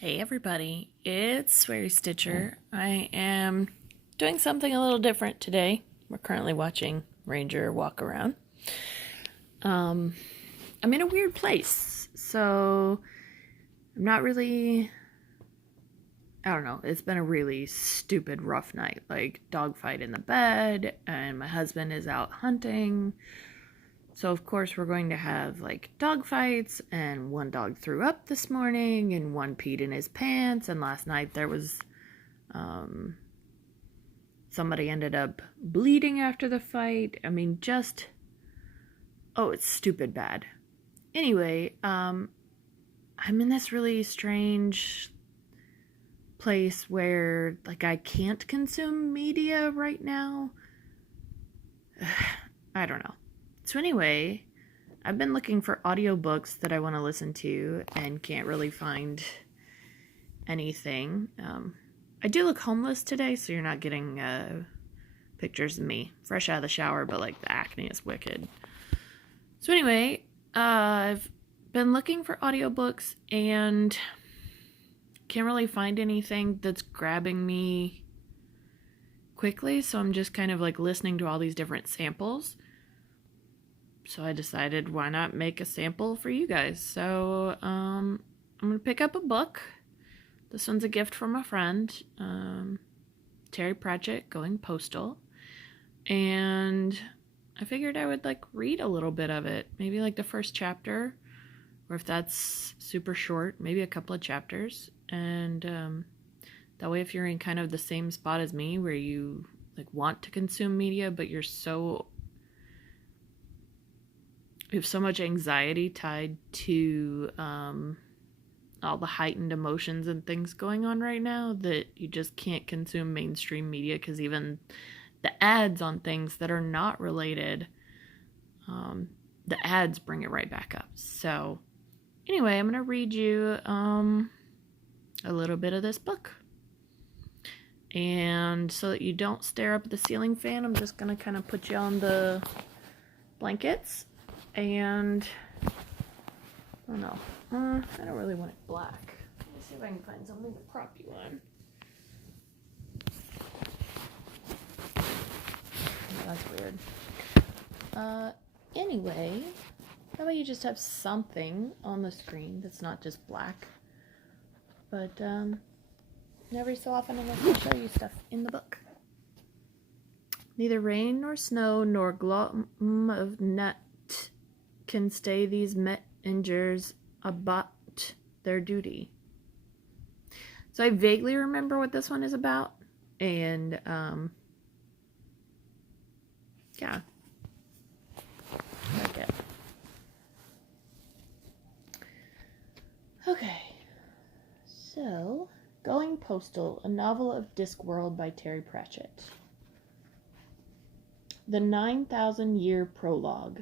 Hey everybody, it's Sweary Stitcher. I am doing something a little different today. We're currently watching Ranger walk around. I'm in a weird place, so I'm not really, I don't know, it's been a really stupid rough night. Like dogfight in the bed, and my husband is out hunting. So of course we're going to have like dog fights, and one dog threw up this morning and one peed in his pants, and last night there was somebody ended up bleeding after the fight. I mean, it's stupid bad. Anyway, I'm in this really strange place where like I can't consume media right now. I don't know. So anyway, I've been looking for audiobooks that I want to listen to and can't really find anything. I do look homeless today, so you're not getting pictures of me fresh out of the shower, but like the acne is wicked. So anyway, I've been looking for audiobooks and can't really find anything that's grabbing me quickly, so I'm just kind of like listening to all these different samples. So I decided, why not make a sample for you guys? So I'm going to pick up a book. This one's a gift from a friend, Terry Pratchett, Going Postal. And I figured I would like read a little bit of it. Maybe like the first chapter, or if that's super short, maybe a couple of chapters. And that way if you're in kind of the same spot as me where you like want to consume media, but you have so much anxiety tied to all the heightened emotions and things going on right now that you just can't consume mainstream media, because even the ads on things that are not related, the ads bring it right back up. So anyway, I'm going to read you a little bit of this book. And so that you don't stare up at the ceiling fan, I'm just going to kind of put you on the blankets. And I don't know. I don't really want it black. Let me see if I can find something to prop you on. Oh, that's weird. Anyway, how about you just have something on the screen that's not just black? But every so often I'm going to show you stuff in the book. Neither rain nor snow nor gloam of night can stay these messengers about their duty. So I vaguely remember what this one is about, and yeah, I like it. Okay, so Going Postal, a novel of Discworld by Terry Pratchett. The 9,000-year prologue.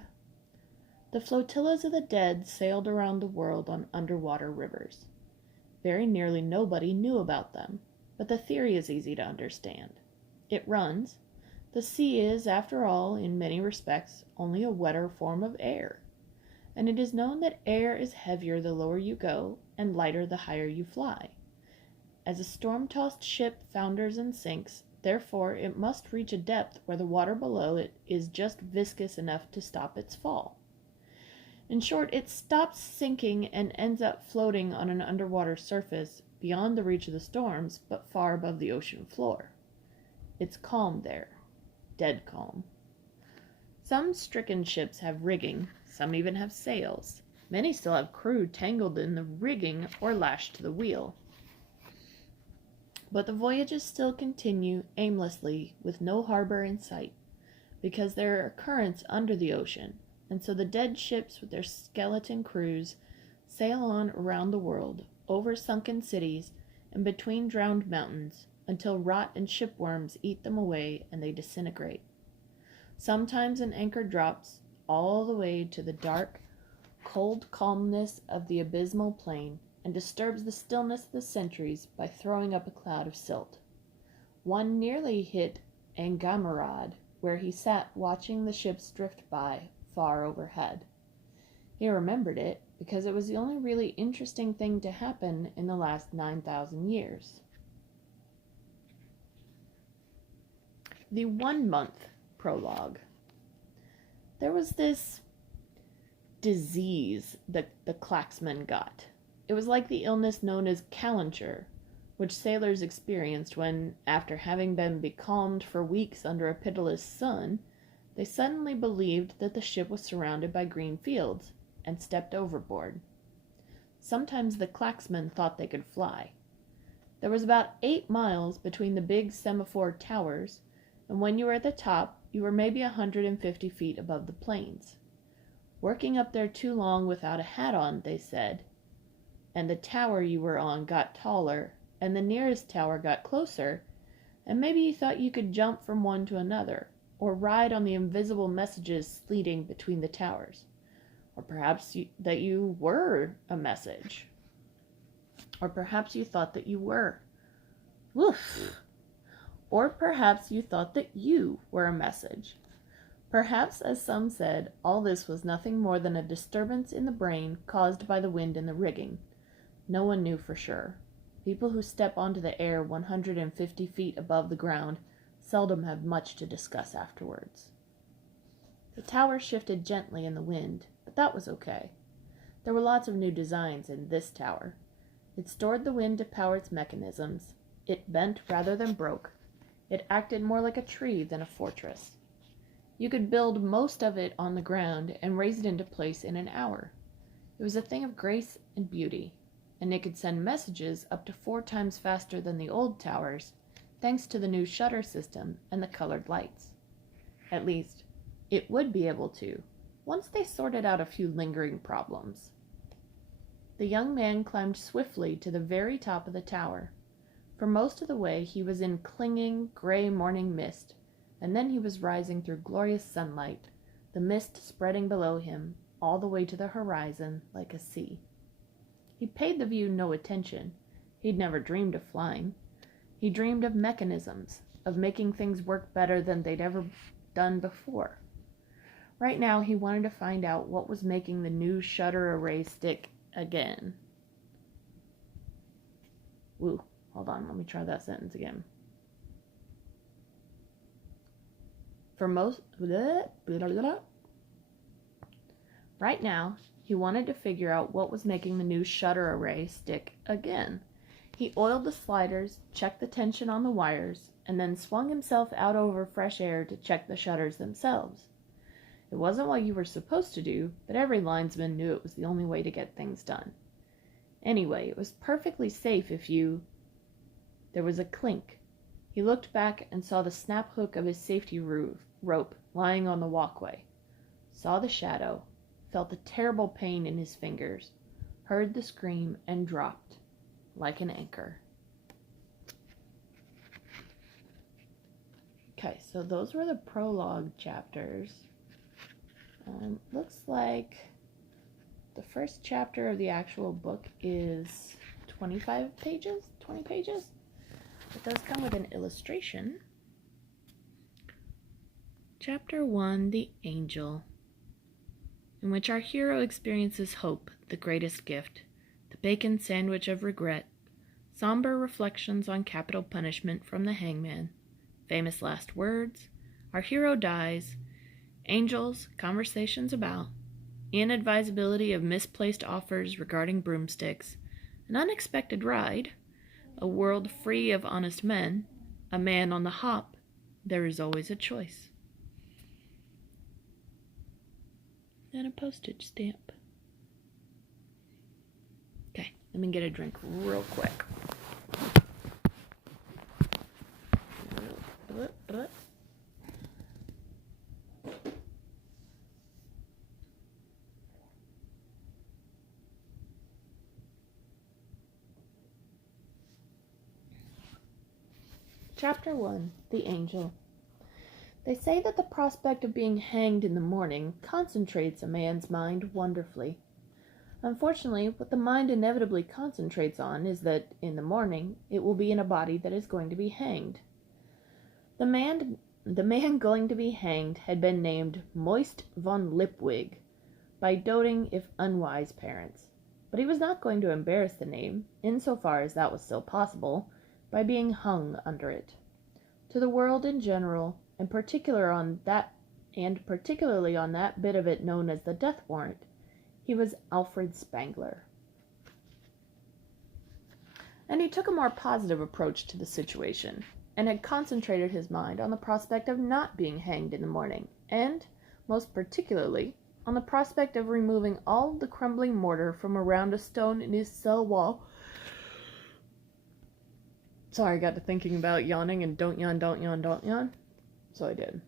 The flotillas of the dead sailed around the world on underwater rivers. Very nearly nobody knew about them, but the theory is easy to understand. It runs, the sea is, after all, in many respects, only a wetter form of air, and it is known that air is heavier the lower you go, and lighter the higher you fly. As a storm-tossed ship founders and sinks, therefore it must reach a depth where the water below it is just viscous enough to stop its fall. In short, it stops sinking and ends up floating on an underwater surface beyond the reach of the storms, but far above the ocean floor. It's calm there. Dead calm. Some stricken ships have rigging, some even have sails. Many still have crew tangled in the rigging or lashed to the wheel. But the voyages still continue aimlessly with no harbor in sight, because there are currents under the ocean, and so the dead ships with their skeleton crews sail on around the world, over sunken cities, and between drowned mountains, until rot and shipworms eat them away and they disintegrate. Sometimes an anchor drops all the way to the dark, cold calmness of the abysmal plain, and disturbs the stillness of the centuries by throwing up a cloud of silt. One nearly hit Angamarad, where he sat watching the ships drift by, far overhead. He remembered it, because it was the only really interesting thing to happen in the last 9,000 years. The 1 month prologue. There was this disease that the Claxmen got. It was like the illness known as calenture, which sailors experienced when, after having been becalmed for weeks under a pitiless sun, they suddenly believed that the ship was surrounded by green fields, and stepped overboard. Sometimes the Claxmen thought they could fly. There was about 8 miles between the big semaphore towers, and when you were at the top, you were maybe 150 feet above the plains. Working up there too long without a hat on, they said, and the tower you were on got taller, and the nearest tower got closer, and maybe you thought you could jump from one to another, or ride on the invisible messages sleeting between the towers. Or perhaps that you were a message. Or perhaps you thought that you were. Woof! Or perhaps you thought that you were a message. Perhaps, as some said, all this was nothing more than a disturbance in the brain caused by the wind in the rigging. No one knew for sure. People who step onto the air 150 feet above the ground seldom have much to discuss afterwards. The tower shifted gently in the wind, but that was okay. There were lots of new designs in this tower. It stored the wind to power its mechanisms. It bent rather than broke. It acted more like a tree than a fortress. You could build most of it on the ground and raise it into place in an hour. It was a thing of grace and beauty, and it could send messages up to 4 times faster than the old towers, thanks to the new shutter system and the colored lights. At least, it would be able to, once they sorted out a few lingering problems. The young man climbed swiftly to the very top of the tower. For most of the way he was in clinging, gray morning mist, and then he was rising through glorious sunlight, the mist spreading below him, all the way to the horizon like a sea. He paid the view no attention. He'd never dreamed of flying. He dreamed of mechanisms, of making things work better than they'd ever done before. Right now he wanted to find out what was making the new shutter array stick again. Woo, hold on, let me try that sentence again. Right now, he wanted to figure out what was making the new shutter array stick again. He oiled the sliders, checked the tension on the wires, and then swung himself out over fresh air to check the shutters themselves. It wasn't what you were supposed to do, but every linesman knew it was the only way to get things done. Anyway, it was perfectly safe if you... There was a clink. He looked back and saw the snap hook of his safety rope lying on the walkway. Saw the shadow, felt the terrible pain in his fingers, heard the scream, and dropped, like an anchor. Okay, so those were the prologue chapters. Looks like the first chapter of the actual book is 25 pages, 20 pages. It does come with an illustration. Chapter 1, The Angel, in which our hero experiences hope, the greatest gift, the bacon sandwich of regret, somber reflections on capital punishment from the hangman, famous last words, our hero dies, angels, conversations about, inadvisability of misplaced offers regarding broomsticks, an unexpected ride, a world free of honest men, a man on the hop, there is always a choice. And a postage stamp. Okay, let me get a drink real quick. Chapter 1, The Angel. They say that the prospect of being hanged in the morning concentrates a man's mind wonderfully. Unfortunately, what the mind inevitably concentrates on is that, in the morning, it will be in a body that is going to be hanged. The man going to be hanged had been named Moist von Lipwig, by doting if unwise parents. But he was not going to embarrass the name, insofar as that was still possible, by being hung under it. To the world in general, and particularly on that bit of it known as the death warrant, he was Alfred Spangler. And he took a more positive approach to the situation, and had concentrated his mind on the prospect of not being hanged in the morning, and, most particularly, on the prospect of removing all the crumbling mortar from around a stone in his cell wall. Sorry, I got to thinking about yawning and don't yawn, don't yawn, don't yawn. So I did.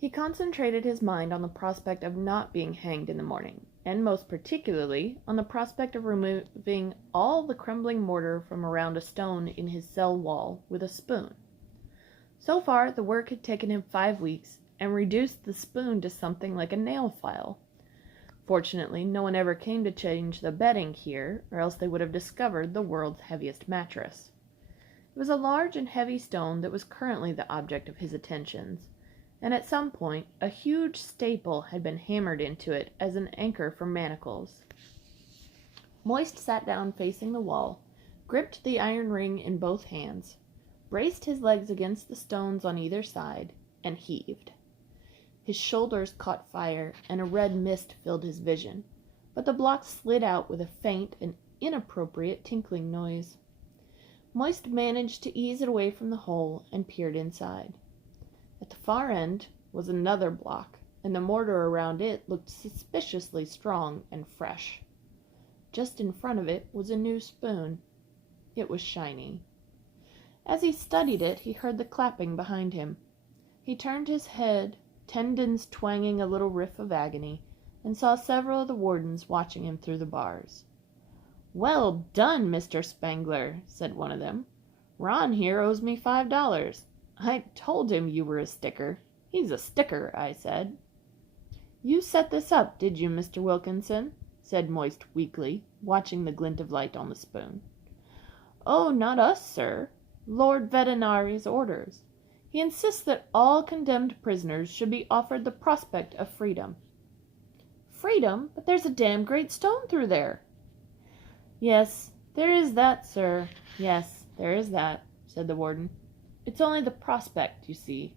He concentrated his mind on the prospect of not being hanged in the morning, and most particularly on the prospect of removing all the crumbling mortar from around a stone in his cell wall with a spoon. So far, the work had taken him 5 weeks, and reduced the spoon to something like a nail file. Fortunately, no one ever came to change the bedding here, or else they would have discovered the world's heaviest mattress. It was a large and heavy stone that was currently the object of his attentions, and at some point a huge staple had been hammered into it as an anchor for manacles. Moist sat down facing the wall, gripped the iron ring in both hands, braced his legs against the stones on either side, and heaved. His shoulders caught fire, and a red mist filled his vision, but the block slid out with a faint and inappropriate tinkling noise. Moist managed to ease it away from the hole and peered inside. At the far end was another block, and the mortar around it looked suspiciously strong and fresh. Just in front of it was a new spoon. It was shiny. As he studied it, he heard the clapping behind him. He turned his head, tendons twanging a little riff of agony, and saw several of the wardens watching him through the bars. "Well done, Mr. Spangler," said one of them. "Ron here owes me $5. I told him you were a sticker." "He's a sticker," I said. "You set this up, did you, Mr. Wilkinson?" said Moist weakly, watching the glint of light on the spoon. "Oh, not us, sir. Lord Veterinary's orders. He insists that all condemned prisoners should be offered the prospect of freedom." "Freedom? But there's a damn great stone through there." "Yes, there is that, sir. Yes, there is that," said the warden. "It's only the prospect, you see.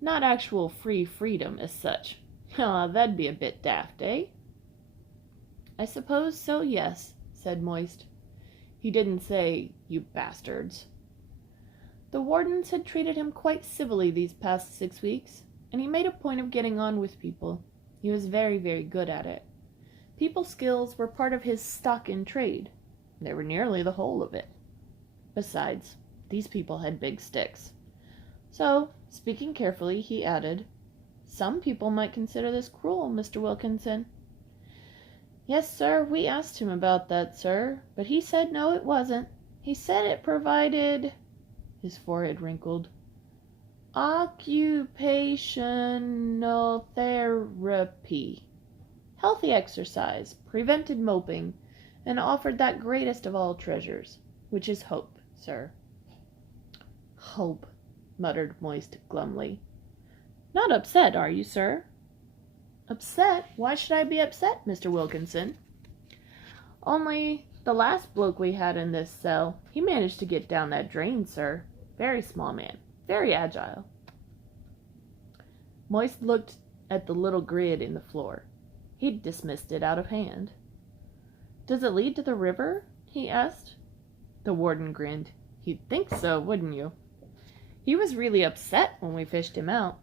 Not actual free freedom as such. Ah, that'd be a bit daft, eh?" "I suppose so, yes," said Moist. He didn't say, "You bastards." The wardens had treated him quite civilly these past 6 weeks, and he made a point of getting on with people. He was very, very good at it. People skills were part of his stock in trade. They were nearly the whole of it. Besides, these people had big sticks. So, speaking carefully, he added, "Some people might consider this cruel, Mr. Wilkinson." "Yes, sir, we asked him about that, sir, but he said no, it wasn't. He said it provided—" his forehead wrinkled, "occupational therapy, healthy exercise, prevented moping, and offered that greatest of all treasures, which is hope, sir." "Hope," muttered Moist glumly. "Not upset, are you, sir?" "Upset? Why should I be upset, Mr. Wilkinson?" "Only the last bloke we had in this cell, he managed to get down that drain, sir. Very small man, very agile." Moist looked at the little grid in the floor. He'd dismissed it out of hand. "Does it lead to the river?" he asked. The warden grinned. "You'd think so, wouldn't you? He was really upset when we fished him out."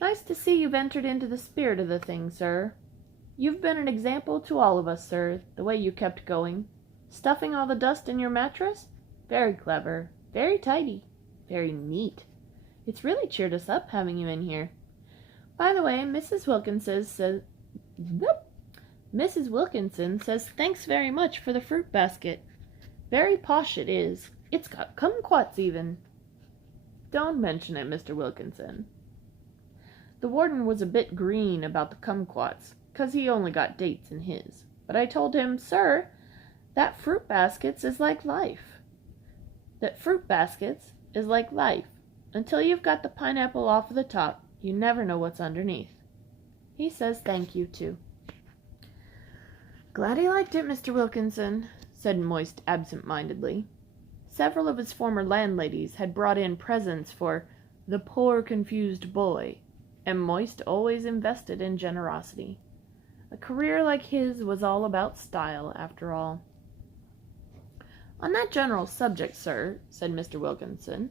"Nice to see you've entered into the spirit of the thing, sir. You've been an example to all of us, sir, the way you kept going. Stuffing all the dust in your mattress? Very clever, very tidy, very neat. It's really cheered us up having you in here. By the way, Mrs. Wilkinson says thanks very much for the fruit basket. Very posh it is. It's got kumquats even." "Don't mention it, Mr. Wilkinson." The warden was a bit green about the kumquats, 'cause he only got dates in his. But I told him, "Sir, that fruit baskets is like life. Until you've got the pineapple off of the top, You never know what's underneath. He says thank you, too. Glad he liked it, Mr. Wilkinson, said Moist absent-mindedly. Several of his former landladies had brought in presents for the poor confused boy, and Moist always invested in generosity. A career like his was all about style, after all. On that general subject, sir, said Mr. Wilkinson,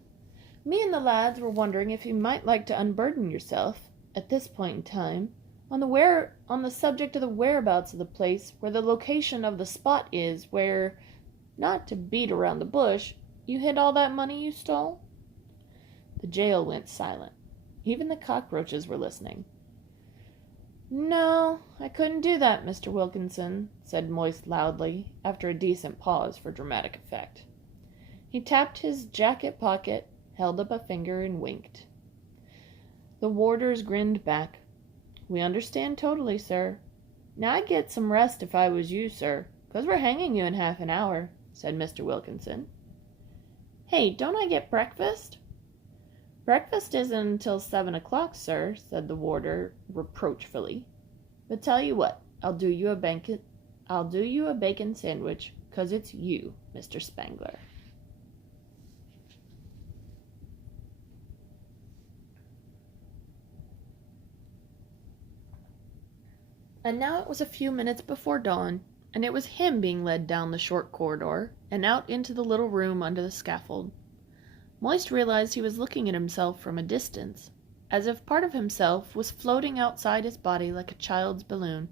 me and the lads were wondering if you might like to unburden yourself, at this point in time, on the subject of the whereabouts of the place where the location of the spot is where, not to beat around the bush, you hid all that money you stole? The jail went silent. Even the cockroaches were listening. No, I couldn't do that, Mr. Wilkinson, said Moist loudly, after a decent pause for dramatic effect. He tapped his jacket pocket, held up a finger, and winked. The warders grinned back. We understand totally, sir. Now I'd get some rest if I was you, sir, 'cause we're hanging you in half an hour, said Mr. Wilkinson. Hey, don't I get breakfast? Breakfast isn't until 7 o'clock, sir, said the warder reproachfully. But tell you what, I'll do you a bacon sandwich, 'cause it's you, Mr. Spangler. And now it was a few minutes before dawn, and it was him being led down the short corridor and out into the little room under the scaffold. Moist realized he was looking at himself from a distance, as if part of himself was floating outside his body like a child's balloon,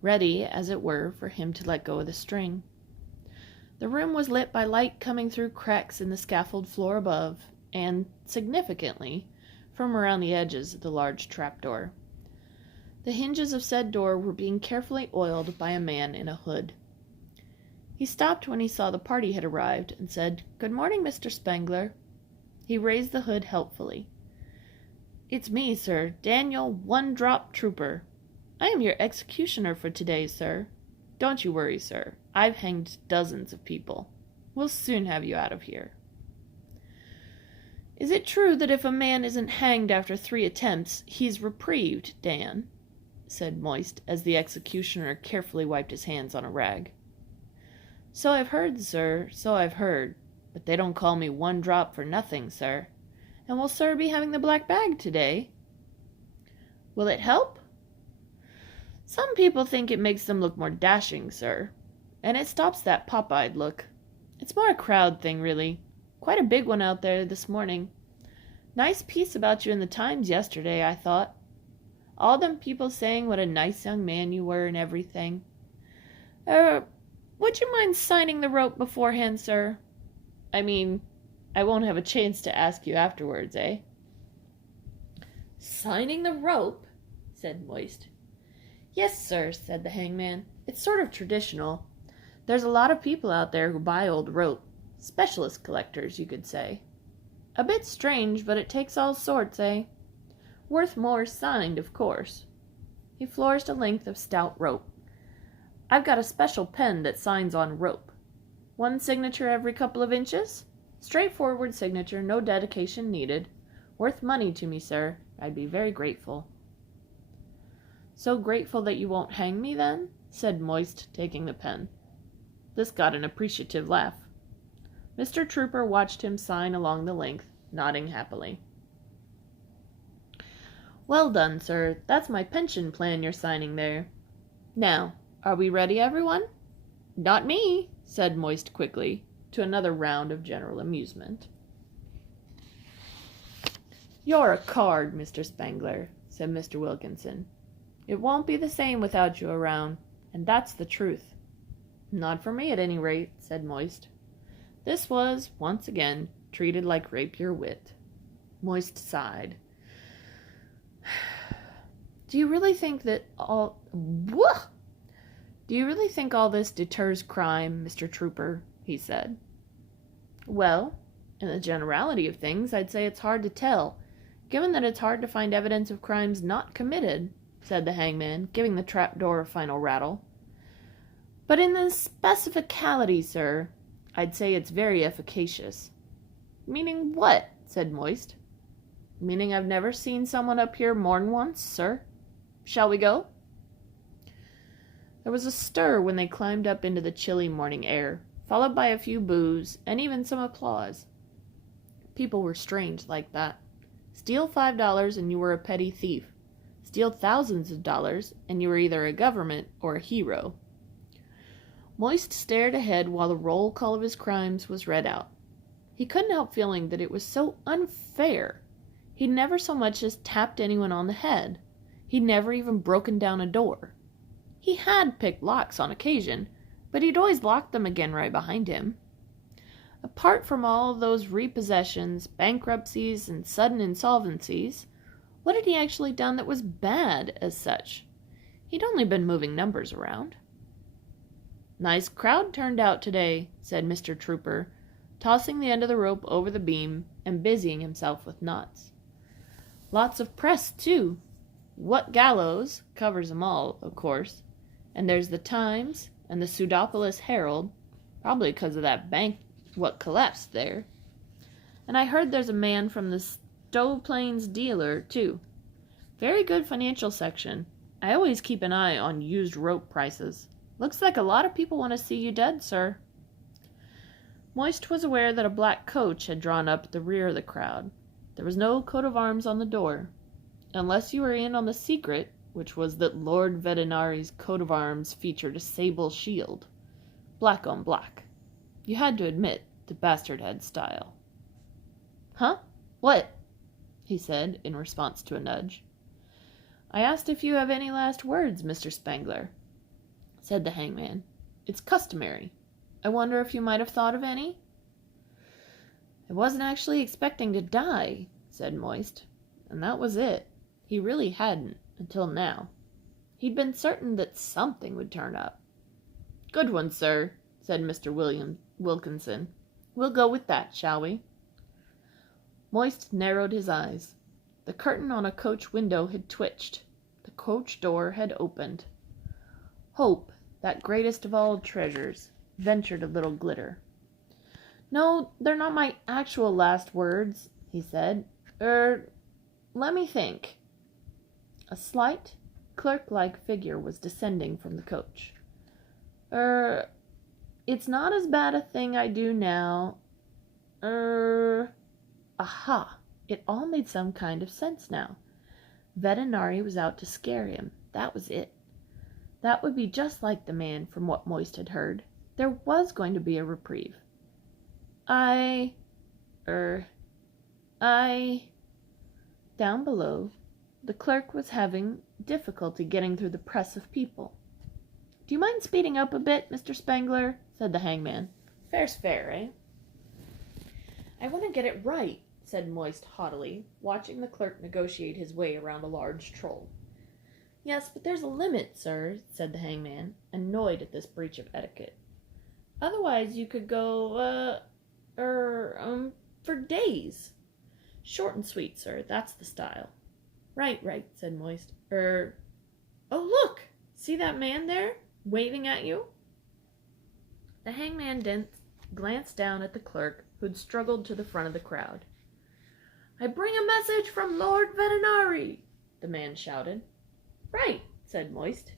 ready, as it were, for him to let go of the string. The room was lit by light coming through cracks in the scaffold floor above, and, significantly, from around the edges of the large trapdoor. The hinges of said door were being carefully oiled by a man in a hood. He stopped when he saw the party had arrived and said, "Good morning, Mr. Spangler." He raised the hood helpfully. "It's me, sir, Daniel One-Drop Trooper. I am your executioner for today, sir. Don't you worry, sir. I've hanged dozens of people. We'll soon have you out of here." "Is it true that if a man isn't hanged after 3 attempts, he's reprieved, Dan?" said Moist, as the executioner carefully wiped his hands on a rag. "So I've heard, sir, so I've heard. But they don't call me One-Drop for nothing, sir. And will sir be having the black bag today?" "Will it help?" "Some people think it makes them look more dashing, sir. And it stops that pop-eyed look. It's more a crowd thing, really. Quite a big one out there this morning. Nice piece about you in the Times yesterday, I thought. All them people saying what a nice young man you were and everything. Would you mind signing the rope beforehand, sir? I mean, I won't have a chance to ask you afterwards, eh?" "Signing the rope?" said Moist. "Yes, sir," said the hangman. "It's sort of traditional. There's a lot of people out there who buy old rope. Specialist collectors, you could say. A bit strange, but it takes all sorts, eh? Worth more signed, of course." He flourished a length of stout rope. "I've got a special pen that signs on rope. 1 signature every couple of inches. Straightforward signature, no dedication needed. Worth money to me, sir. I'd be very grateful." "So grateful that you won't hang me, then?" said Moist, taking the pen. This got an appreciative laugh. Mr. Trooper watched him sign along the length, nodding happily. "Well done, sir. That's my pension plan you're signing there. Now, are we ready, everyone?" "Not me," said Moist quickly, to another round of general amusement. "You're a card, Mr. Spangler," said Mr. Wilkinson. "It won't be the same without you around, and that's the truth." "Not for me, at any rate," said Moist. This was, once again, treated like rapier wit. Moist sighed. Do you really think all this deters crime, Mr. Trooper?" he said. "Well, in the generality of things, I'd say it's hard to tell, given that it's hard to find evidence of crimes not committed," said the hangman, giving the trapdoor a final rattle. "But in the specificality, sir, I'd say it's very efficacious." "Meaning what?" said Moist. Meaning I've never seen someone up here more'n once, sir. Shall we go? There was a stir when they climbed up into the chilly morning air, followed by a few boos and even some applause. People were strange like that. Steal $5 and you were a petty thief. Steal thousands of dollars and you were either a government or a hero. Moist stared ahead while the roll call of his crimes was read out. He couldn't help feeling that it was so unfair. He'd never so much as tapped anyone on the head. He'd never even broken down a door. He had picked locks on occasion, but he'd always locked them again right behind him. Apart from all those repossessions, bankruptcies, and sudden insolvencies, what had he actually done that was bad as such? He'd only been moving numbers around. "Nice crowd turned out today," said Mr. Trooper, tossing the end of the rope over the beam and busying himself with knots. "Lots of press, too. What Gallows covers 'em all, of course. And there's the Times and the Pseudopolis Herald, probably 'cause of that bank what collapsed there. And I heard there's a man from the Stoveplains Dealer, too. Very good financial section. I always keep an eye on used rope prices. Looks like a lot of people want to see you dead, sir." Moist was aware that a black coach had drawn up at the rear of the crowd. There was no coat of arms on the door. Unless you were in on the secret, which was that Lord Vetinari's coat of arms featured a sable shield. Black on black. You had to admit the bastard had style. "Huh? What?" he said, in response to a nudge. "I asked if you have any last words, Mr. Spangler," said the hangman. "It's customary. I wonder if you might have thought of any?" "I wasn't actually expecting to die," said Moist, and that was it. He really hadn't, until now. He'd been certain that something would turn up. "Good one, sir," said Mr. Wilkinson. "We'll go with that, shall we?" Moist narrowed his eyes. The curtain on a coach window had twitched. The coach door had opened. Hope, that greatest of all treasures, ventured a little glitter. "No, they're not my actual last words," he said. Let me think." A slight, clerk-like figure was descending from the coach. It's not as bad a thing I do now. Aha! It all made some kind of sense now. Vetinari was out to scare him. That was it. That would be just like the man from what Moist had heard. There was going to be a reprieve. Down below, the clerk was having difficulty getting through the press of people. "Do you mind speeding up a bit, Mr. Spangler?" said the hangman. "Fair's fair, eh?" "I want to get it right," said Moist haughtily, watching the clerk negotiate his way around a large troll. "Yes, but there's a limit, sir," said the hangman, annoyed at this breach of etiquette. "Otherwise you could go, for days. Short and sweet, sir, that's the style." Right, said Moist. Oh, look! See that man there, waving at you?" The hangman glanced down at the clerk, who'd struggled to the front of the crowd. "I bring a message from Lord Vetinari," the man shouted. "Right," said Moist.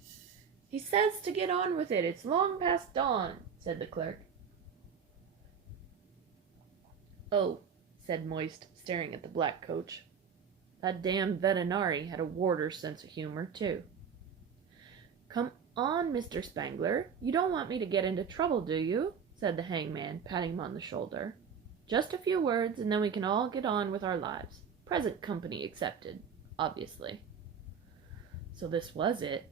"He says to get on with it. It's long past dawn," said the clerk. "Oh," said Moist, staring at the black coach. That damn Vetinari had a warder's sense of humor, too. "Come on, Mr. Spangler. You don't want me to get into trouble, do you?" said the hangman, patting him on the shoulder. "Just a few words, and then we can all get on with our lives. Present company excepted, obviously." So this was it.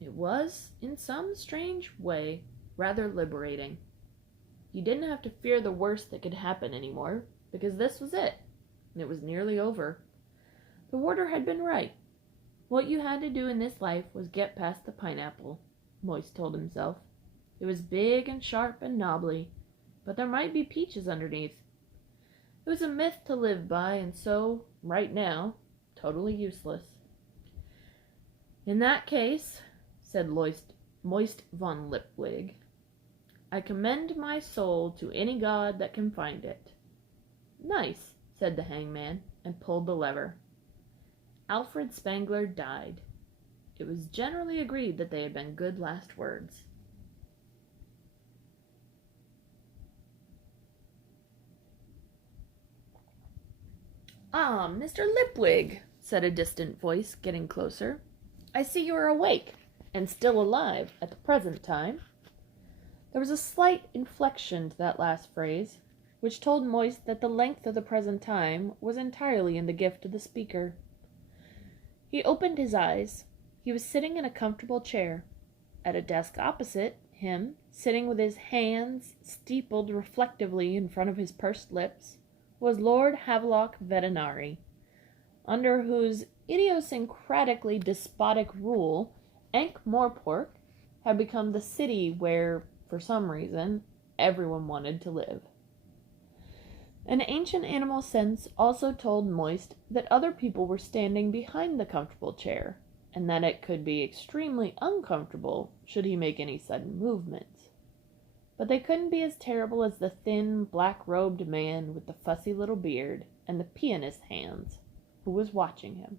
It was, in some strange way, rather liberating. You didn't have to fear the worst that could happen anymore, because this was it, and it was nearly over. The warder had been right. What you had to do in this life was get past the pineapple, Moist told himself. It was big and sharp and knobbly, but there might be peaches underneath. It was a myth to live by, and so, right now, totally useless. "In that case," said Moist von Lipwig, "I commend my soul to any god that can find it." "Nice," said the hangman, and pulled the lever. Alfred Spangler died. It was generally agreed that they had been good last words. "Ah, Mr. Lipwig," said a distant voice, getting closer. "I see you are awake, and still alive at the present time." There was a slight inflection to that last phrase, which told Moist that the length of the present time was entirely in the gift of the speaker. He opened his eyes. He was sitting in a comfortable chair. At a desk opposite him, sitting with his hands steepled reflectively in front of his pursed lips, was Lord Havelock Vetinari, under whose idiosyncratically despotic rule Ankh-Morpork had become the city where, for some reason, everyone wanted to live. An ancient animal sense also told Moist that other people were standing behind the comfortable chair, and that it could be extremely uncomfortable should he make any sudden movements. But they couldn't be as terrible as the thin, black-robed man with the fussy little beard and the pianist's hands, who was watching him.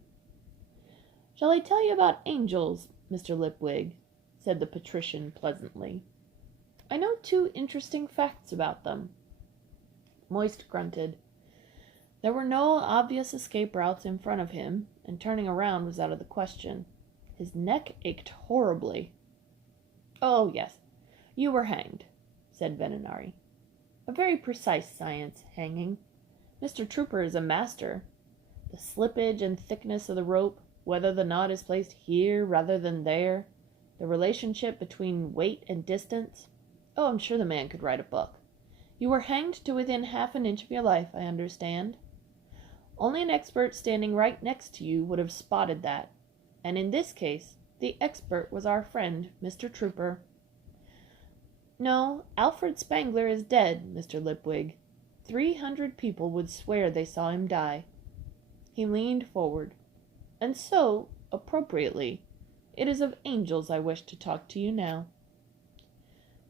"Shall I tell you about angels, Mr. Lipwig?" said the patrician pleasantly. "I know 2 interesting facts about them." Moist grunted. There were no obvious escape routes in front of him, and turning around was out of the question. His neck ached horribly. "Oh, yes, you were hanged," said Vetinari. "A very precise science, hanging. Mr. Trooper is a master. The slippage and thickness of the rope, whether the knot is placed here rather than there, the relationship between weight and distance. Oh, I'm sure the man could write a book. You were hanged to within half an inch of your life, I understand. Only an expert standing right next to you would have spotted that, and in this case, the expert was our friend, Mr. Trooper. No, Alfred Spangler is dead, Mr. Lipwig. 300 people would swear they saw him die." He leaned forward. "And so, appropriately, it is of angels I wish to talk to you now."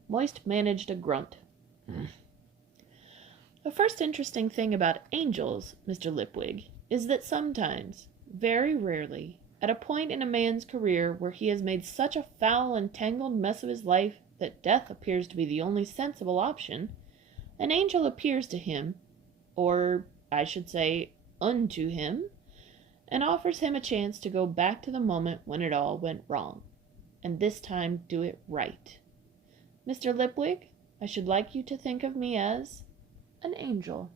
Moist managed a grunt. "The first interesting thing about angels, Mr. Lipwig, is that sometimes, very rarely, at a point in a man's career where he has made such a foul and tangled mess of his life that death appears to be the only sensible option, an angel appears to him, or, I should say, unto him, and offers him a chance to go back to the moment when it all went wrong, and this time do it right. Mr. Lipwig, I should like you to think of me as an angel."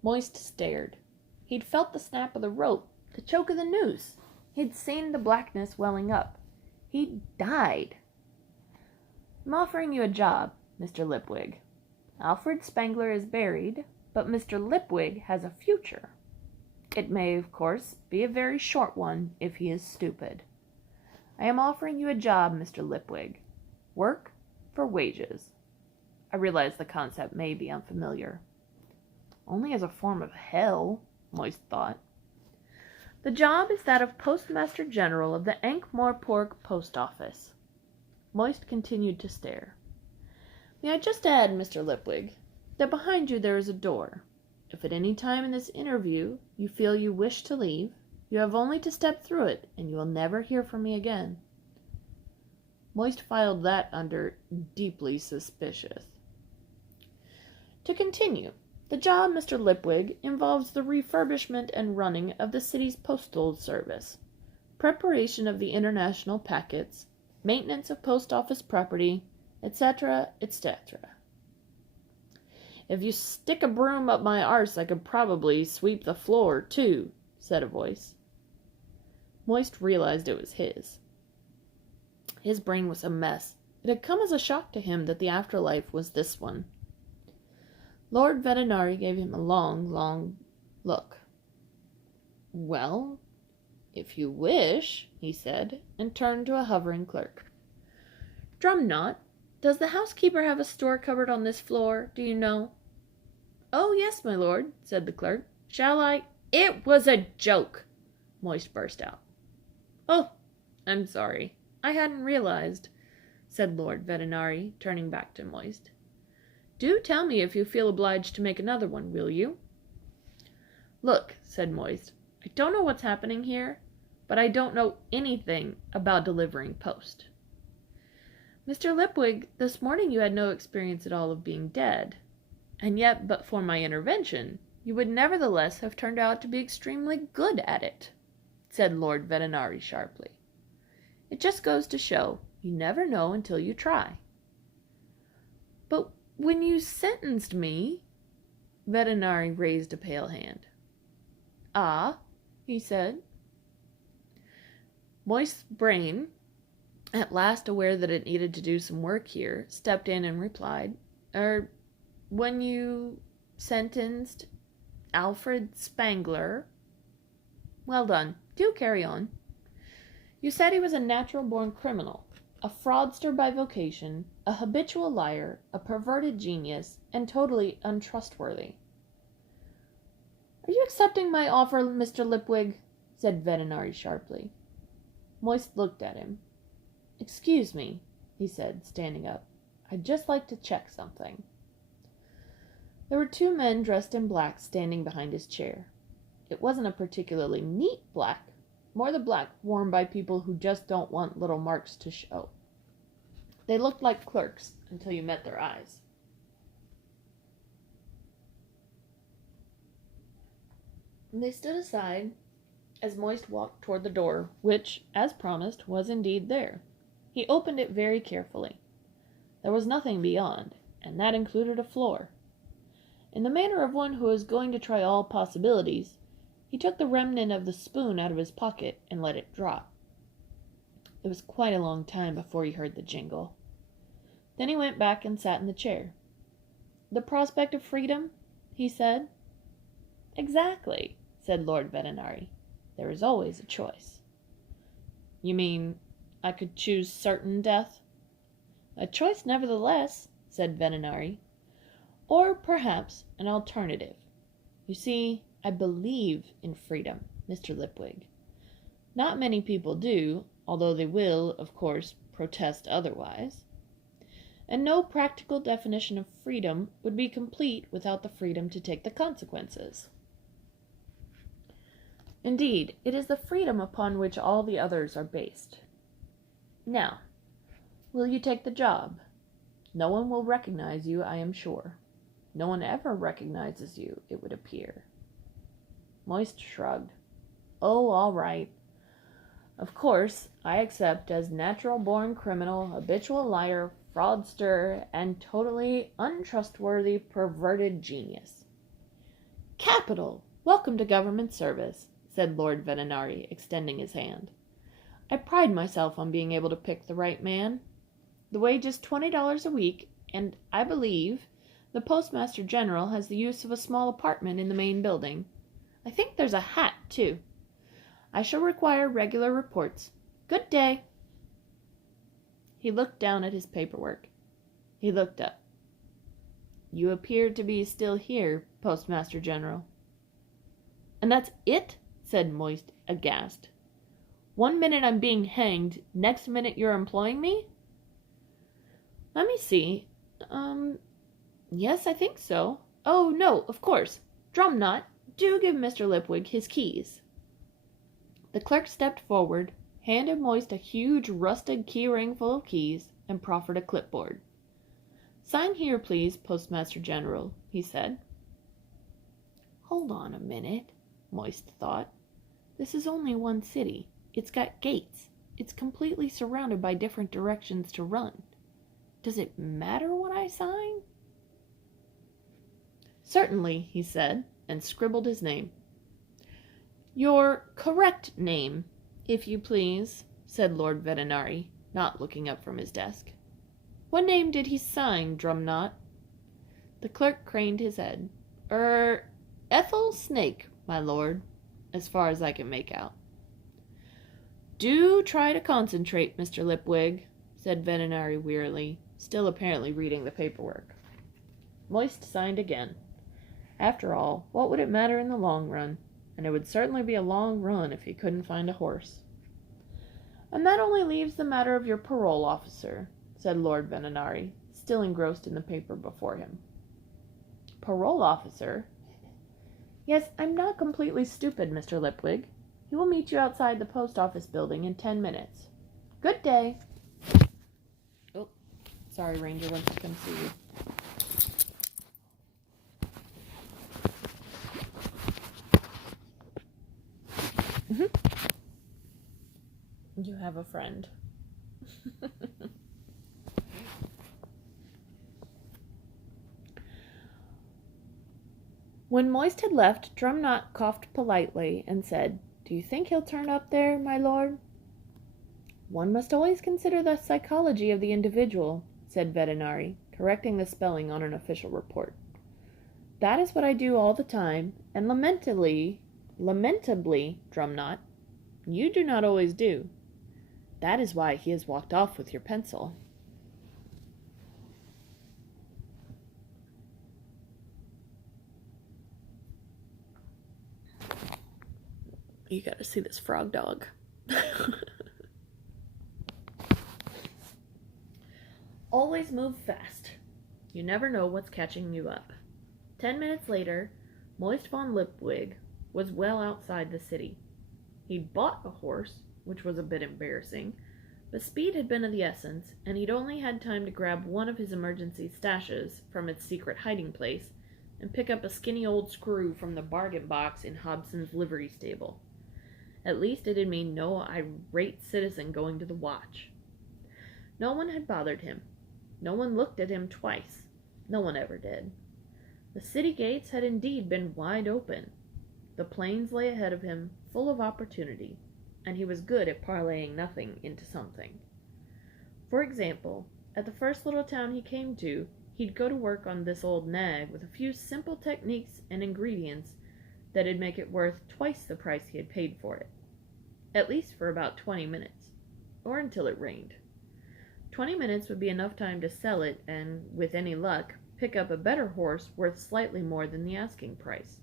Moist stared. He'd felt the snap of the rope, the choke of the noose. He'd seen the blackness welling up. He'd died. "I'm offering you a job, Mr. Lipwig. Alfred Spangler is buried, but Mr. Lipwig has a future. It may, of course, be a very short one if he is stupid. I am offering you a job, Mr. Lipwig. Work for wages. I realize the concept may be unfamiliar. Only as a form of hell, Moist thought. The job is that of Postmaster General of the Ankh-Morpork Post Office." Moist continued to stare. "May I just add, Mr. Lipwig, that behind you there is a door. If at any time in this interview you feel you wish to leave, you have only to step through it, and you will never hear from me again." Moist filed that under deeply suspicious. "To continue, the job, Mr. Lipwig, involves the refurbishment and running of the city's postal service, preparation of the international packets, maintenance of post office property, etc., etc. If you stick a broom up my arse, I could probably sweep the floor, too," said a voice. Moist realized it was his. His brain was a mess. It had come as a shock to him that the afterlife was this one. Lord Vetinari gave him a long, long look. "Well, if you wish," he said, and turned to a hovering clerk. "Drumknot, does the housekeeper have a store cupboard on this floor, do you know?" "Oh, yes, my lord," said the clerk. "Shall I—" "It was a joke!" Moist burst out. "Oh, I'm sorry. I hadn't realized," said Lord Vetinari, turning back to Moist. "Do tell me if you feel obliged to make another one, will you?" Look, said Moist, I don't know what's happening here, but I don't know anything about delivering post. Mr. Lipwig, this morning you had no experience at all of being dead, and yet but for my intervention, you would nevertheless have turned out to be extremely good at it, said Lord Vetinari sharply. It just goes to show you never know until you try. But when you sentenced me, Vetinari raised a pale hand. Ah, he said. Moist's brain, at last aware that it needed to do some work here, stepped in and replied, when you sentenced Alfred Spangler. Well done. Do carry on. You said he was a natural-born criminal, a fraudster by vocation, a habitual liar, a perverted genius, and totally untrustworthy. Are you accepting my offer, Mr. Lipwig? Said Vetinari sharply. Moist looked at him. Excuse me, he said, standing up. I'd just like to check something. There were two men dressed in black standing behind his chair. It wasn't a particularly neat black, more the black worn by people who just don't want little marks to show. They looked like clerks until you met their eyes. They stood aside as Moist walked toward the door, which, as promised, was indeed there. He opened it very carefully. There was nothing beyond, and that included a floor. In the manner of one who is going to try all possibilities, he took the remnant of the spoon out of his pocket and let it drop. It was quite a long time before he heard the jingle. Then he went back and sat in the chair. The prospect of freedom, he said. Exactly, said Lord Vetinari. There is always a choice. You mean I could choose certain death? A choice nevertheless, said Vetinari. Or perhaps an alternative. You see, I believe in freedom, Mr. Lipwig. Not many people do, although they will, of course, protest otherwise. And no practical definition of freedom would be complete without the freedom to take the consequences. Indeed, it is the freedom upon which all the others are based. Now, will you take the job? No one will recognize you, I am sure. No one ever recognizes you, it would appear. Moist shrugged. Oh, all right. Of course, I accept as natural-born criminal, habitual liar, fraudster, and totally untrustworthy, perverted genius. Capital! Welcome to government service, said Lord Vetinari, extending his hand. I pride myself on being able to pick the right man. The wage is $20 a week, and I believe the Postmaster General has the use of a small apartment in the main building. I think there's a hat, too. I shall require regular reports. Good day. He looked down at his paperwork. He looked up. You appear to be still here, Postmaster General. And that's it? Said Moist, aghast. 1 minute I'm being hanged, next minute you're employing me? Let me see. Yes, I think so. Oh, no, of course. Drumknot, do give Mr. Lipwig his keys. The clerk stepped forward, handed Moist a huge rusted keyring full of keys, and proffered a clipboard. Sign here, please, Postmaster General, he said. Hold on a minute, Moist thought. This is only one city. It's got gates. It's completely surrounded by different directions to run. Does it matter what I sign? Certainly, he said, and scribbled his name. Your correct name, if you please, said Lord Vetinari, not looking up from his desk. What name did he sign, Drumknot? The clerk craned his head. Ethel Snake, my lord, as far as I can make out. Do try to concentrate, Mr. Lipwig, said Vetinari wearily, still apparently reading the paperwork. Moist signed again. After all, what would it matter in the long run? And it would certainly be a long run if he couldn't find a horse. And that only leaves the matter of your parole officer, said Lord Vetinari, still engrossed in the paper before him. Parole officer? Yes, I'm not completely stupid, Mr. Lipwig. He will meet you outside the post office building in 10 minutes. Good day. Oh, sorry, Ranger wants to come see you. You have a friend. When Moist had left, Drumknot coughed politely and said, "Do you think he'll turn up there, my lord?" "One must always consider the psychology of the individual," said Vetinari, correcting the spelling on an official report. "That is what I do all the time, and lamentably, Drumknot, you do not always do. That is why he has walked off with your pencil." You gotta see this frog dog. Always move fast. You never know what's catching you up. 10 minutes later, Moist von Lipwig was well outside the city. He'd bought a horse, which was a bit embarrassing, but speed had been of the essence, and he'd only had time to grab one of his emergency stashes from its secret hiding place and pick up a skinny old screw from the bargain box in Hobson's livery stable. At least it had mean no irate citizen going to the watch. No one had bothered him. No one looked at him twice. No one ever did. The city gates had indeed been wide open. The plains lay ahead of him, full of opportunity, and he was good at parlaying nothing into something. For example, at the first little town he came to, he'd go to work on this old nag with a few simple techniques and ingredients that'd make it worth twice the price he had paid for it. At least for about 20 minutes, or until it rained. 20 minutes would be enough time to sell it and, with any luck, pick up a better horse worth slightly more than the asking price.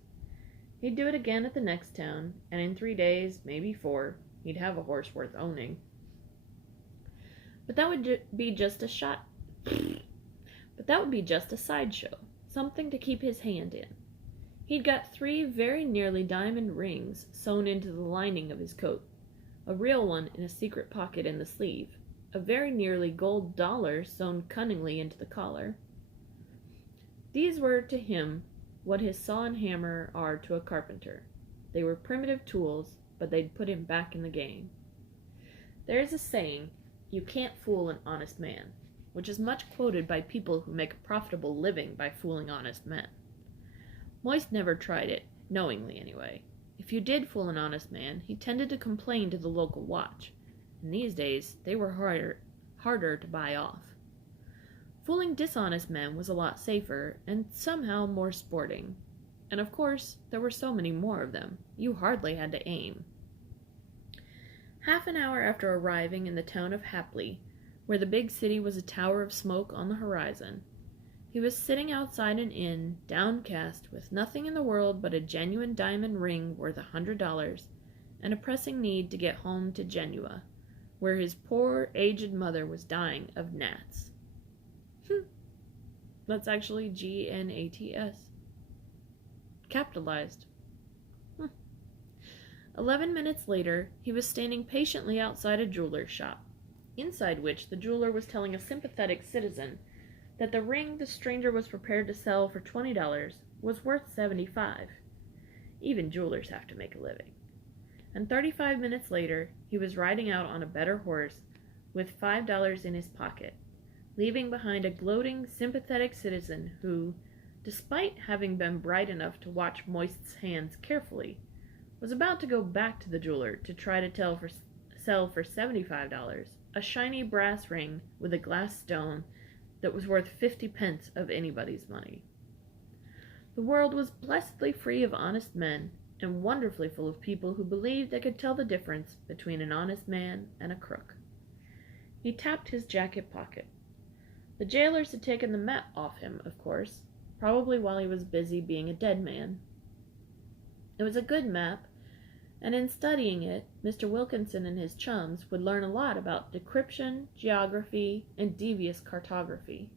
He'd do it again at the next town, and in 3 days, maybe 4, he'd have a horse worth owning. But that would be just a sideshow, something to keep his hand in. He'd got 3 very nearly diamond rings sewn into the lining of his coat, a real one in a secret pocket in the sleeve, a very nearly gold dollar sewn cunningly into the collar. These were to him what his saw and hammer are to a carpenter. They were primitive tools, but they'd put him back in the game. There is a saying, "You can't fool an honest man," which is much quoted by people who make a profitable living by fooling honest men. Moist never tried it, knowingly anyway. If you did fool an honest man, he tended to complain to the local watch, and these days they were harder to buy off. Fooling dishonest men was a lot safer, and somehow more sporting. And of course, there were so many more of them, you hardly had to aim. Half an hour after arriving in the town of Hapley, where the big city was a tower of smoke on the horizon, he was sitting outside an inn, downcast, with nothing in the world but a genuine diamond ring worth $100, and a pressing need to get home to Genua, where his poor, aged mother was dying of gnats. That's actually GNATS. Capitalized. 11 minutes later, he was standing patiently outside a jeweler's shop, inside which the jeweler was telling a sympathetic citizen that the ring the stranger was prepared to sell for $20 was worth $75. Even jewelers have to make a living. And 35 minutes later, he was riding out on a better horse with $5 in his pocket, leaving behind a gloating, sympathetic citizen who, despite having been bright enough to watch Moist's hands carefully, was about to go back to the jeweler to try to sell for $75 a shiny brass ring with a glass stone that was worth 50 pence of anybody's money. The world was blessedly free of honest men, and wonderfully full of people who believed they could tell the difference between an honest man and a crook. He tapped his jacket pocket. The jailers had taken the map off him, of course, probably while he was busy being a dead man. It was a good map, and in studying it, Mr. Wilkinson and his chums would learn a lot about decryption, geography, and devious cartography.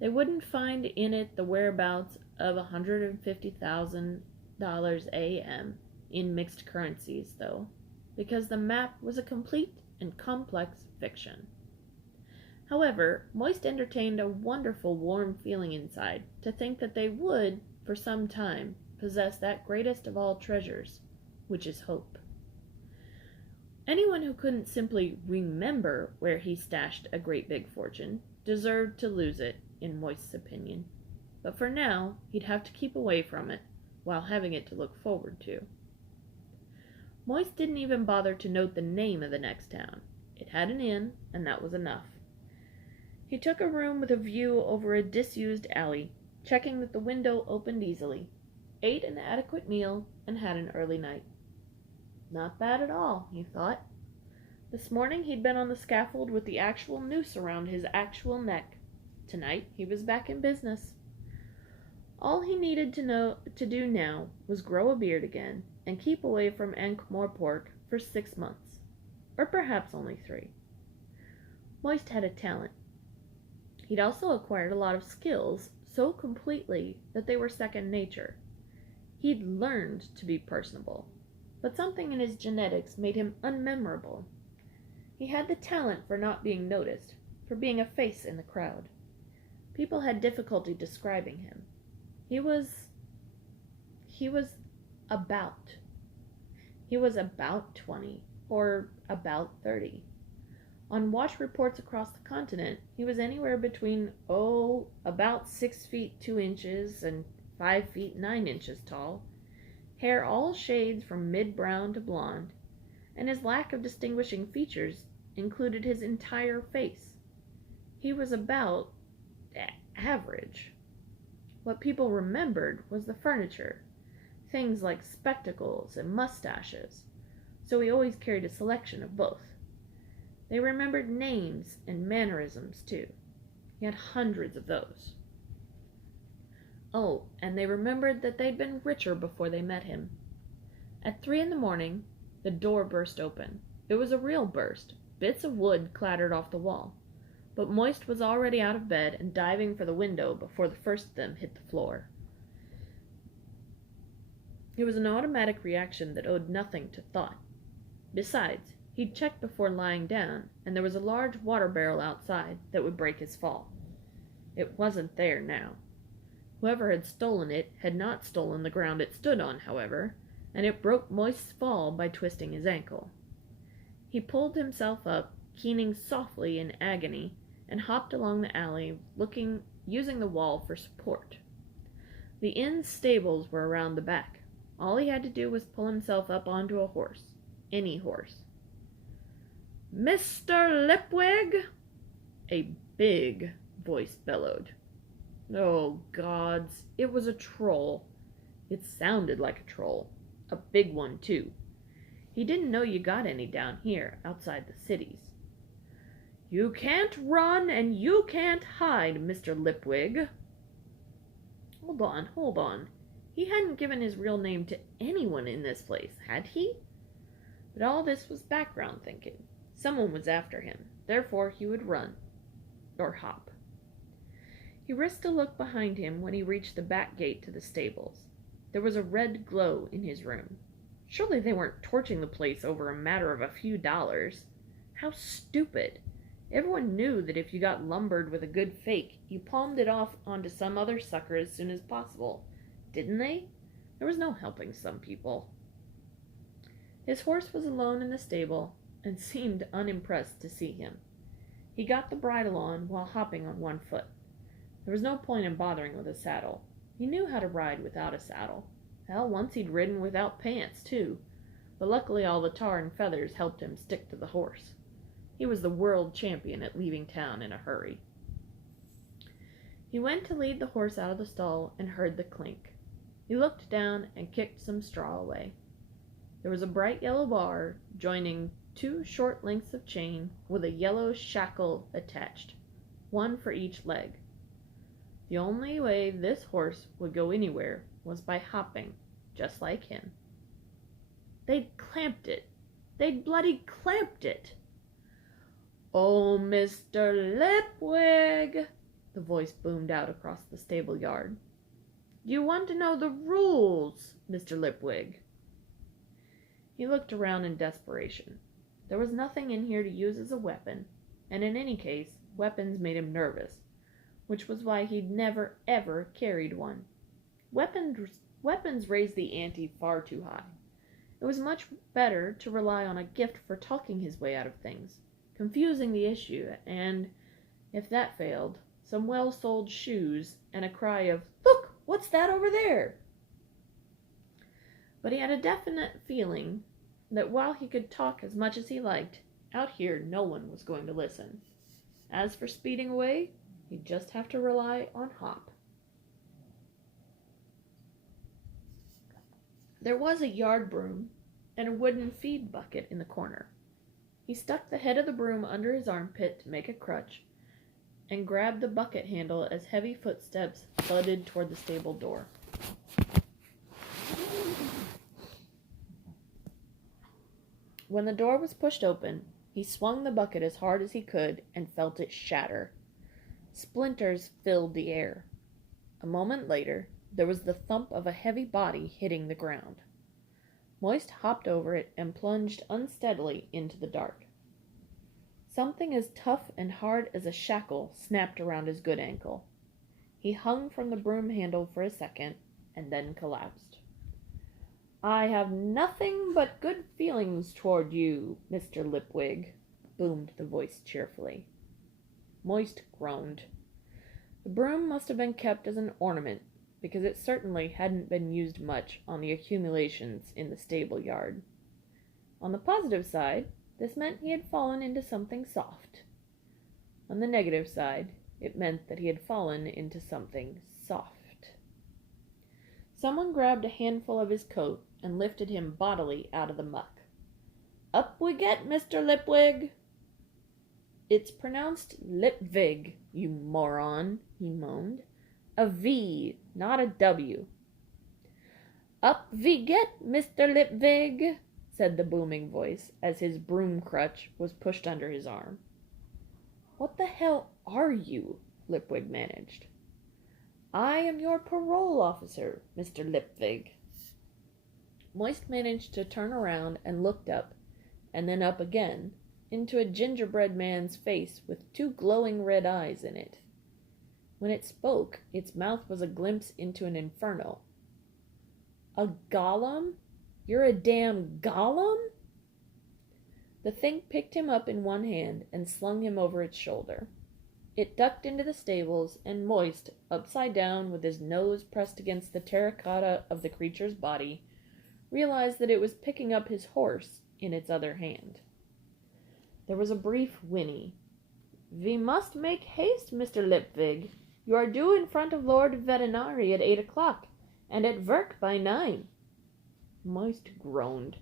They wouldn't find in it the whereabouts of 150,000 AM in mixed currencies, though, because the map was a complete and complex fiction. However, Moist entertained a wonderful warm feeling inside to think that they would, for some time, possess that greatest of all treasures, which is hope. Anyone who couldn't simply remember where he stashed a great big fortune deserved to lose it, in Moist's opinion. But for now, he'd have to keep away from it, while having it to look forward to. Moist didn't even bother to note the name of the next town. It had an inn, and that was enough. He took a room with a view over a disused alley, checking that the window opened easily, ate an adequate meal, and had an early night. Not bad at all, he thought. This morning he'd been on the scaffold with the actual noose around his actual neck. Tonight he was back in business. All he needed to do now was grow a beard again and keep away from Ankh-Morpork for 6 months, or perhaps only 3. Moist had a talent. He'd also acquired a lot of skills so completely that they were second nature. He'd learned to be personable, but something in his genetics made him unmemorable. He had the talent for not being noticed, for being a face in the crowd. People had difficulty describing him. He was about 20, or about 30. On wash reports across the continent, he was anywhere between, about 6 feet 2 inches and 5 feet 9 inches tall, hair all shades from mid-brown to blonde, and his lack of distinguishing features included his entire face. He was about average. What people remembered was the furniture, things like spectacles and mustaches, so he always carried a selection of both. They remembered names and mannerisms, too. He had hundreds of those. Oh, and they remembered that they'd been richer before they met him. At 3 a.m, the door burst open. It was a real burst. Bits of wood clattered off the wall. But Moist was already out of bed and diving for the window before the first of them hit the floor. It was an automatic reaction that owed nothing to thought. Besides, he'd checked before lying down, and there was a large water barrel outside that would break his fall. It wasn't there now. Whoever had stolen it had not stolen the ground it stood on, however, and it broke Moist's fall by twisting his ankle. He pulled himself up, keening softly in agony, and hopped along the alley, using the wall for support. The inn's stables were around the back. All he had to do was pull himself up onto a horse. Any horse. "Mr. Lipwig!" A big voice bellowed. Oh, gods, it was a troll. It sounded like a troll. A big one, too. He didn't know you got any down here, outside the cities. "You can't run and you can't hide, Mr. Lipwig." Hold on. He hadn't given his real name to anyone in this place, had he? But all this was background thinking. Someone was after him, therefore he would run. Or hop. He risked a look behind him when he reached the back gate to the stables. There was a red glow in his room. Surely they weren't torching the place over a matter of a few dollars. How stupid! Everyone knew that if you got lumbered with a good fake, you palmed it off onto some other sucker as soon as possible. Didn't they? There was no helping some people. His horse was alone in the stable, and seemed unimpressed to see him. He got the bridle on while hopping on one foot. There was no point in bothering with a saddle. He knew how to ride without a saddle. Hell, once he'd ridden without pants, too. But luckily all the tar and feathers helped him stick to the horse. He was the world champion at leaving town in a hurry. He went to lead the horse out of the stall and heard the clink. He looked down and kicked some straw away. There was a bright yellow bar joining 2 short lengths of chain with a yellow shackle attached, one for each leg. The only way this horse would go anywhere was by hopping, just like him. They'd clamped it. They'd bloody clamped it. "Oh, Mr. Lipwig!" the voice boomed out across the stable yard. You want to know the rules, Mr. Lipwig." He looked around in desperation. There was nothing in here to use as a weapon, and in any case, weapons made him nervous, which was why he'd never, ever carried one. Weapons raised the ante far too high. It was much better to rely on a gift for talking his way out of things, confusing the issue, and, if that failed, some well-soled shoes and a cry of, "Look, what's that over there?" But he had a definite feeling that while he could talk as much as he liked, out here no one was going to listen. As for speeding away, he'd just have to rely on Hop. There was a yard broom and a wooden feed bucket in the corner. He stuck the head of the broom under his armpit to make a crutch and grabbed the bucket handle as heavy footsteps thudded toward the stable door. When the door was pushed open, he swung the bucket as hard as he could and felt it shatter. Splinters filled the air. A moment later, there was the thump of a heavy body hitting the ground. Moist hopped over it and plunged unsteadily into the dark. Something as tough and hard as a shackle snapped around his good ankle. He hung from the broom handle for a second and then collapsed. "I have nothing but good feelings toward you, Mr. Lipwig," boomed the voice cheerfully. Moist groaned. The broom must have been kept as an ornament, because it certainly hadn't been used much on the accumulations in the stable yard. On the positive side, this meant he had fallen into something soft. On the negative side, it meant that he had fallen into something soft. Someone grabbed a handful of his coat and lifted him bodily out of the muck. "Up we get, Mr. Lipwig." "It's pronounced Lipwig, you moron," he moaned. "A V, not a W." "Up we get, Mr. Lipwig," said the booming voice, as his broom crutch was pushed under his arm. "What the hell are you?" Lipwig managed. "I am your parole officer, Mr. Lipwig." Moist managed to turn around and looked up, and then up again, into a gingerbread man's face with two glowing red eyes in it. When it spoke, its mouth was a glimpse into an inferno. "A golem? You're a damn golem?" The thing picked him up in one hand and slung him over its shoulder. It ducked into the stables, and Moist, upside down with his nose pressed against the terracotta of the creature's body, realized that it was picking up his horse in its other hand. There was a brief whinny. "We must make haste, Mr. Lipwig. You are due in front of Lord Veterinary at 8 o'clock, and at work by 9. Moist groaned.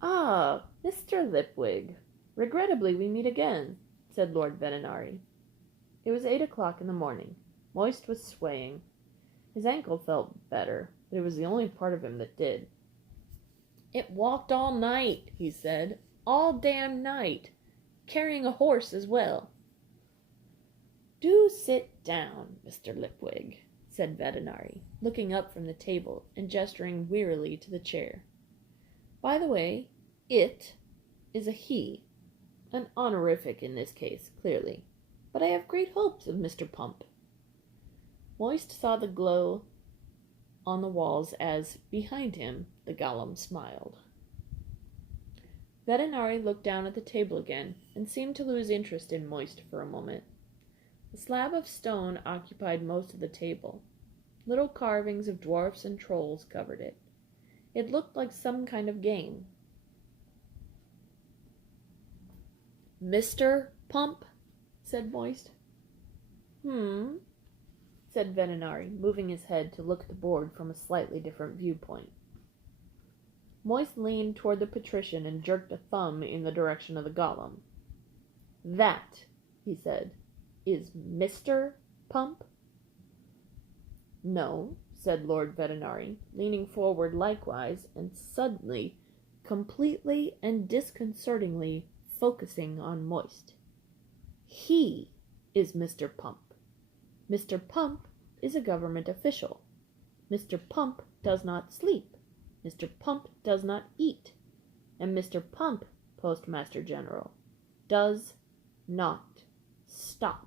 "Ah, Mr. Lipwig, regrettably we meet again," said Lord Veterinary. It was 8 o'clock in the morning. Moist was swaying. His ankle felt better, but it was the only part of him that did. "It walked all night," he said. "All damn night. Carrying a horse as well." "Do sit down, Mr. Lipwig," said Veterinary, looking up from the table and gesturing wearily to the chair. "By the way, it is a he, an honorific in this case, clearly, but I have great hopes of Mr. Pomp." Moist saw the glow on the walls as, behind him, the golem smiled. Veterinary looked down at the table again and seemed to lose interest in Moist for a moment. A slab of stone occupied most of the table. Little carvings of dwarfs and trolls covered it. It looked like some kind of game. "Mr. Pomp?" said Moist. Said Veterinary, moving his head to look at the board from a slightly different viewpoint. Moist leaned toward the patrician and jerked a thumb in the direction of the golem. "That," he said, "is Mr. Pomp?" "No," said Lord Veterinary, leaning forward likewise, and suddenly, completely and disconcertingly focusing on Moist. "He is Mr. Pomp. Mr. Pomp is a government official. Mr. Pomp does not sleep. Mr. Pomp does not eat. And Mr. Pomp, Postmaster General, does not stop.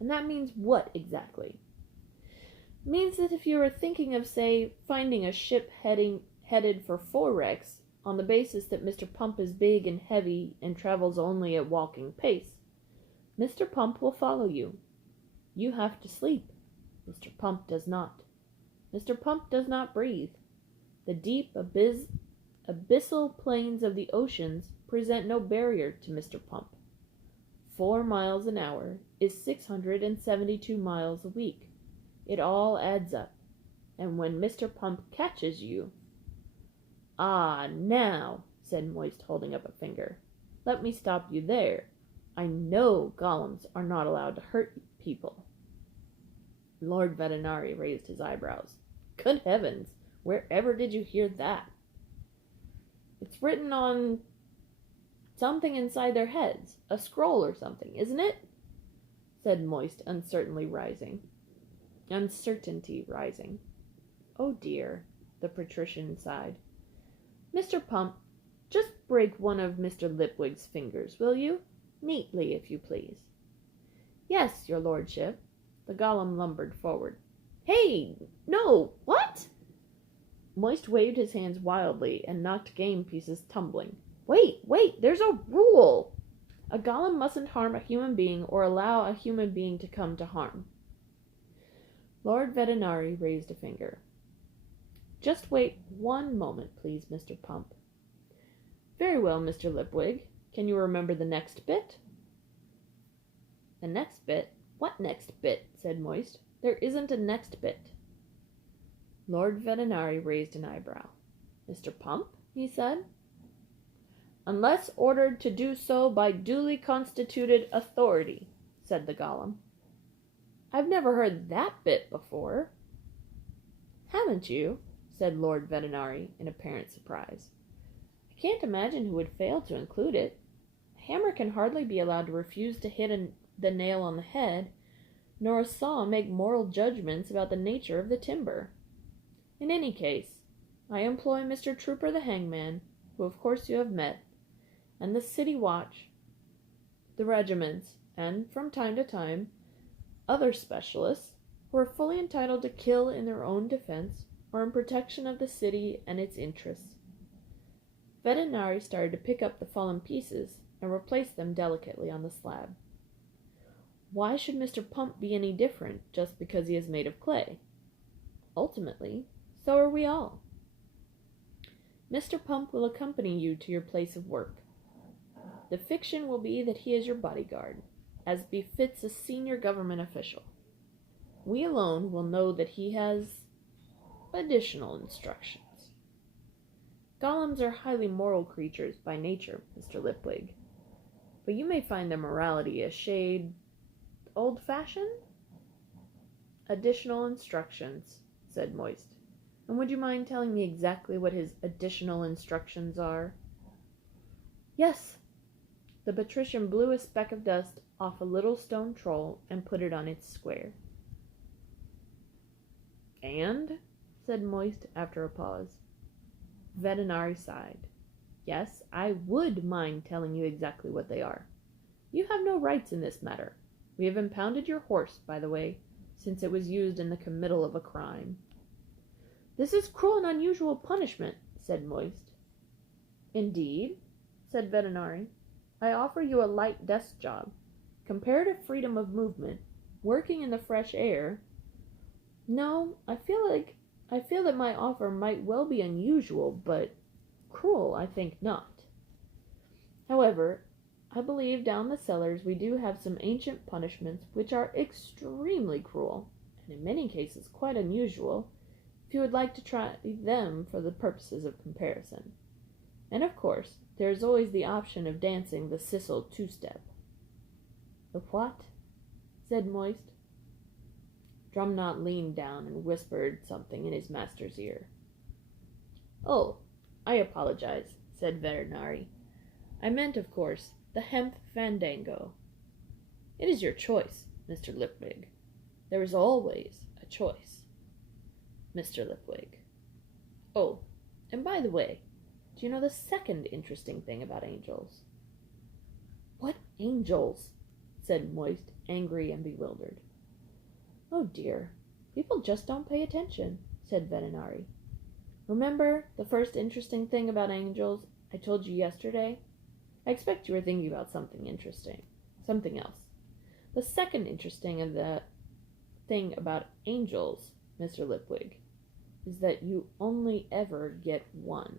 And that means what exactly? It means that if you are thinking of, say, finding a ship headed for Forex on the basis that Mr. Pomp is big and heavy and travels only at walking pace, Mr. Pomp will follow you. You have to sleep. Mr. Pomp does not. Mr. Pomp does not breathe. The deep abyssal plains of the oceans present no barrier to Mr. Pomp. 4 miles an hour is 672 miles a week. It all adds up. And when Mr. Pomp catches you... Ah, now, said Moist, holding up a finger. Let me stop you there. I know golems are not allowed to hurt people. Lord Vetinari raised his eyebrows. Good heavens, wherever did you hear that? It's written on something inside their heads, a scroll or something, isn't it? Said Moist, uncertainty rising. Oh dear, the patrician sighed. Mr. Pomp, just break one of Mr. Lipwig's fingers, will you? Neatly, if you please. Yes, your lordship. The golem lumbered forward. Hey, no, what? Moist waved his hands wildly and knocked game pieces tumbling. Wait, there's a rule! A golem mustn't harm a human being or allow a human being to come to harm. Lord Vetinari raised a finger. Just wait 1 moment, please, Mr. Pomp. Very well, Mr. Lipwig. Can you remember the next bit? The next bit? What next bit? Said Moist. There isn't a next bit. Lord Vetinari raised an eyebrow. Mr. Pomp, he said. Unless ordered to do so by duly constituted authority, said the golem. I've never heard that bit before. Haven't you? Said Lord Vetinari in apparent surprise. I can't imagine who would fail to include it. A hammer can hardly be allowed to refuse to hit the nail on the head, nor a saw make moral judgments about the nature of the timber. In any case, I employ Mr. Trooper the Hangman, who of course you have met, and the city watch, the regiments, and, from time to time, other specialists who are fully entitled to kill in their own defense or in protection of the city and its interests. Vetinari started to pick up the fallen pieces and replace them delicately on the slab. Why should Mr. Pomp be any different just because he is made of clay? Ultimately, so are we all. Mr. Pomp will accompany you to your place of work. The fiction will be that he is your bodyguard, as befits a senior government official. We alone will know that he has additional instructions. Golems are highly moral creatures by nature, Mr. Lipwig, but you may find their morality a shade old-fashioned? Additional instructions, said Moist. And would you mind telling me exactly what his additional instructions are? Yes. The patrician blew a speck of dust off a little stone troll and put it on its square. And? Said Moist after a pause. Vetinari sighed. Yes, I would mind telling you exactly what they are. You have no rights in this matter. We have impounded your horse, by the way, since it was used in the committal of a crime. This is cruel and unusual punishment, said Moist. Indeed, said Vetinari. I offer you a light desk job, comparative freedom of movement, working in the fresh air. No, I feel that my offer might well be unusual, but cruel I think not. However, I believe down the cellars we do have some ancient punishments which are extremely cruel, and in many cases quite unusual, if you would like to try them for the purposes of comparison. And of course, there is always the option of dancing the Sissel two-step. The what? Said Moist. Drumknot leaned down and whispered something in his master's ear. Oh, I apologize, said Vetinari. I meant, of course, the hemp fandango. It is your choice, Mr. Lipwig. There is always a choice, Mr. Lipwig. Oh, and by the way, do you know the second interesting thing about angels? What angels? Said Moist, angry and bewildered. Oh dear, people just don't pay attention, said Vetinari. Remember the first interesting thing about angels I told you yesterday? I expect you were thinking about something interesting. Something else. The second interesting thing about angels, Mr. Lipwig, is that you only ever get one.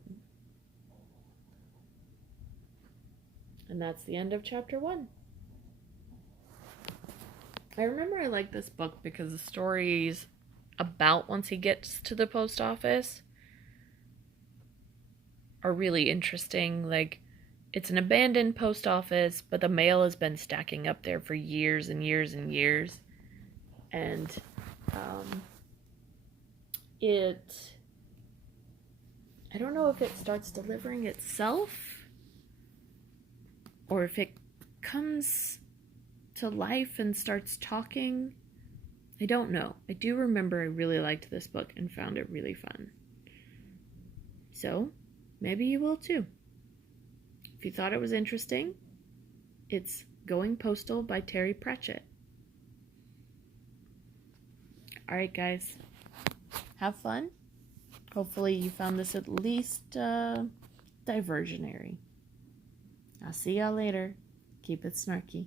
And that's the end of chapter 1. I remember I liked this book because the stories about once he gets to the post office are really interesting. Like, it's an abandoned post office, but the mail has been stacking up there for years and years and years. And I don't know if it starts delivering itself or if it comes to life and starts talking. I don't know. I do remember I really liked this book and found it really fun. So, maybe you will too. If you thought it was interesting, it's Going Postal by Terry Pratchett. Alright guys, have fun. Hopefully you found this at least diversionary. I'll see y'all later. Keep it snarky.